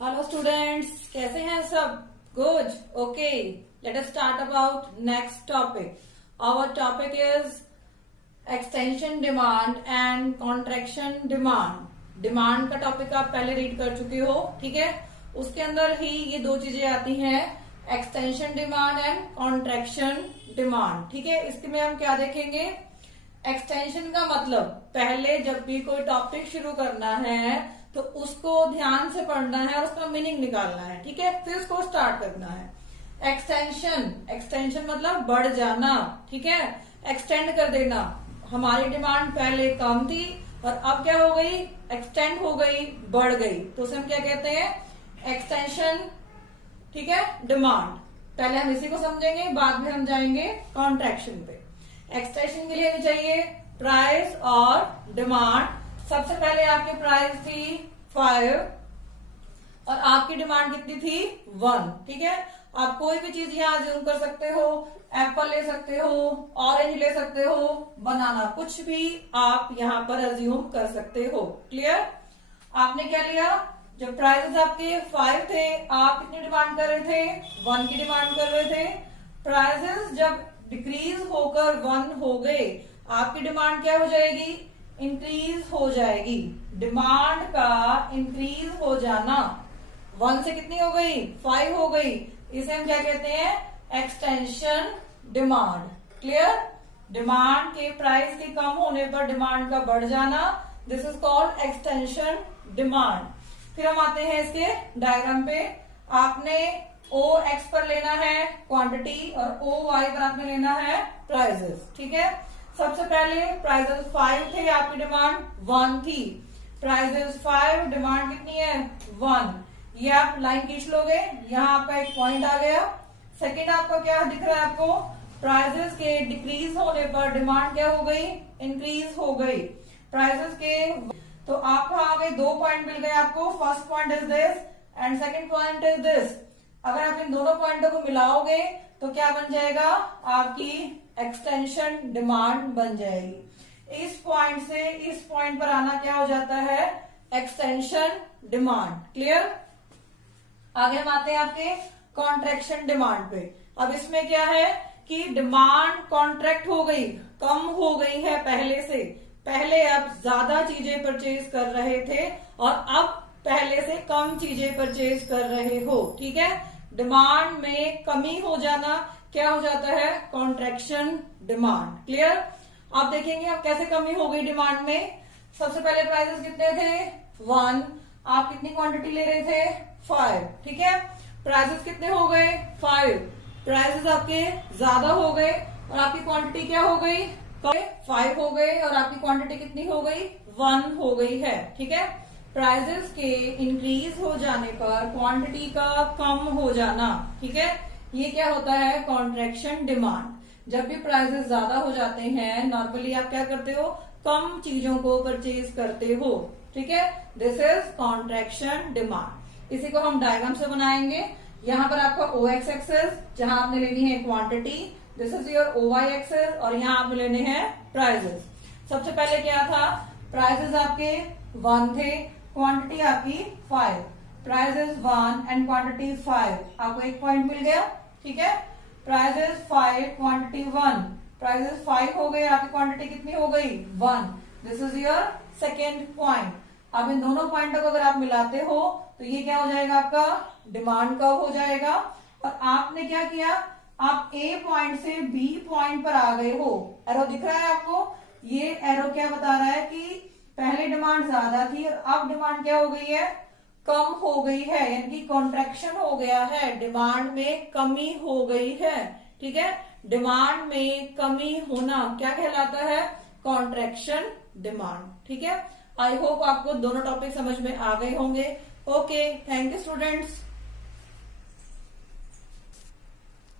Hello students, कैसे हैं सब? Good. Okay, let us start about next topic. Our topic is extension demand and contraction demand. Demand का topic आप पहले read कर चुके हो, ठीक है. उसके अंदर ही ये दो चीजें आती हैं, extension demand and contraction demand. ठीक है, इसके में हम क्या देखेंगे? एक्सटेंशन का मतलब पहले जब भी कोई टॉपिक शुरू करना है तो उसको ध्यान से पढ़ना है और उसका मीनिंग निकालना है. ठीक है, फिर उसको स्टार्ट करना है. एक्सटेंशन मतलब बढ़ जाना. ठीक है, एक्सटेंड कर देना. हमारी डिमांड पहले कम थी और अब क्या हो गई? एक्सटेंड हो गई, बढ़ गई. तो उसे हम क्या कहते हैं? एक्सटेंशन. ठीक है, डिमांड. पहले हम इसी को समझेंगे, बाद में हम जाएंगे कॉन्ट्रैक्शन पे. एक्सटेंशन के लिए नहीं चाहिए प्राइस और डिमांड. सबसे पहले आपकी प्राइस थी 5 और आपकी डिमांड कितनी थी? 1. ठीक है, आप कोई भी चीज यहाँ अज्यूम कर सकते हो. एप्पल ले सकते हो, ऑरेंज ले सकते हो, बनाना, कुछ भी आप यहाँ पर अज्यूम कर सकते हो. क्लियर? आपने क्या लिया? जब प्राइसेस आपके 5 थे, आप कितनी डिमांड कर रहे थे? 1 की डिमांड कर रहे थे. प्राइसेस जब डिक्रीज होकर 1 हो गए, आपकी डिमांड क्या हो जाएगी? इंक्रीज हो जाएगी. डिमांड का इंक्रीज हो जाना. 1 से कितनी हो गई? 5 हो गई. इसे हम क्या कहते हैं? Extension demand. क्लियर? डिमांड के प्राइस के कम होने पर डिमांड का बढ़ जाना, this is called extension demand. फिर हम आते हैं इसके डायग्राम पे. आपने ओ एक्स पर लेना है क्वांटिटी और ओ वाई पर आपने लेना है प्राइसेस. ठीक है, सबसे पहले प्राइसेस 5 थे, आपकी डिमांड 1 थी. प्राइसेस 5, डिमांड कितनी है? 1. ये आप लाइन खींच लोगे, यहाँ आपका एक पॉइंट आ गया. सेकेंड आपका क्या दिख रहा है आपको? प्राइसेस के डिक्रीज होने पर डिमांड क्या हो गई? इंक्रीज हो गई. प्राइसेस के तो आपको आ गए 2 पॉइंट मिल गए आपको. First point is this and second point is this. अगर आप इन दोनों पॉइंटों को मिलाओगे तो क्या बन जाएगा? आपकी एक्सटेंशन डिमांड बन जाएगी. इस पॉइंट से इस पॉइंट पर आना क्या हो जाता है? Extension demand. क्लियर? आगे हम आते हैं आपके कॉन्ट्रैक्शन डिमांड पे. अब इसमें क्या है कि डिमांड कॉन्ट्रैक्ट हो गई, कम हो गई है पहले से. पहले आप ज्यादा चीजें परचेज कर रहे थे और अब पहले से कम चीजें परचेज कर रहे हो. ठीक है, डिमांड में कमी हो जाना क्या हो जाता है? Contraction demand. क्लियर? आप देखेंगे अब कैसे कमी हो गई डिमांड में. सबसे पहले प्राइसेस कितने थे? 1. आप कितनी क्वांटिटी ले रहे थे? 5. ठीक है, प्राइसेस कितने हो गए? 5. प्राइसेस आपके ज्यादा हो गए और आपकी क्वांटिटी क्या हो गई? 5 हो गए और आपकी क्वांटिटी कितनी हो गई? 1 हो गई है. ठीक है, प्राइसेस के इंक्रीज हो जाने पर क्वांटिटी का कम हो जाना. ठीक है, ये क्या होता है? Contraction demand. जब भी प्राइसेस ज्यादा हो जाते हैं, नॉर्मली आप क्या करते हो? कम चीजों को परचेज करते हो. ठीक है, दिस इज कॉन्ट्रैक्शन डिमांड. इसी को हम डायग्राम से बनाएंगे. यहाँ पर आपका ओ एक्स एक्सेस, जहां आपने लेनी है quantity, this is your O Y axis और यहाँ आपने लेने हैं प्राइसेस. सबसे पहले क्या था? प्राइसेस आपके 1 थे, क्वांटिटी आपकी 5. प्राइसेस 1 एंड क्वांटिटी 5, आपको एक पॉइंट मिल गया. ठीक है, प्राइसेस 5, क्वांटिटी 1. प्राइसेस 5 हो गए, आपकी क्वांटिटी कितनी हो गई? 1. This is your second point. अब इन दोनों पॉइंटों को अगर आप मिलाते हो तो ये क्या हो जाएगा? आपका डिमांड कर्व हो जाएगा. और आपने क्या किया? आप ए पॉइंट से बी पॉइंट पर आ गए हो. एरो दिख रहा है आपको? ये एरो क्या बता रहा है कि पहले डिमांड ज्यादा थी और अब डिमांड क्या हो गई है? कम हो गई है, यानी कि कॉन्ट्रैक्शन हो गया है. डिमांड में कमी हो गई है. ठीक है, डिमांड में कमी होना क्या कहलाता है? Contraction demand. ठीक है, आई होप आपको दोनों टॉपिक समझ में आ गए होंगे. Okay, thank you students.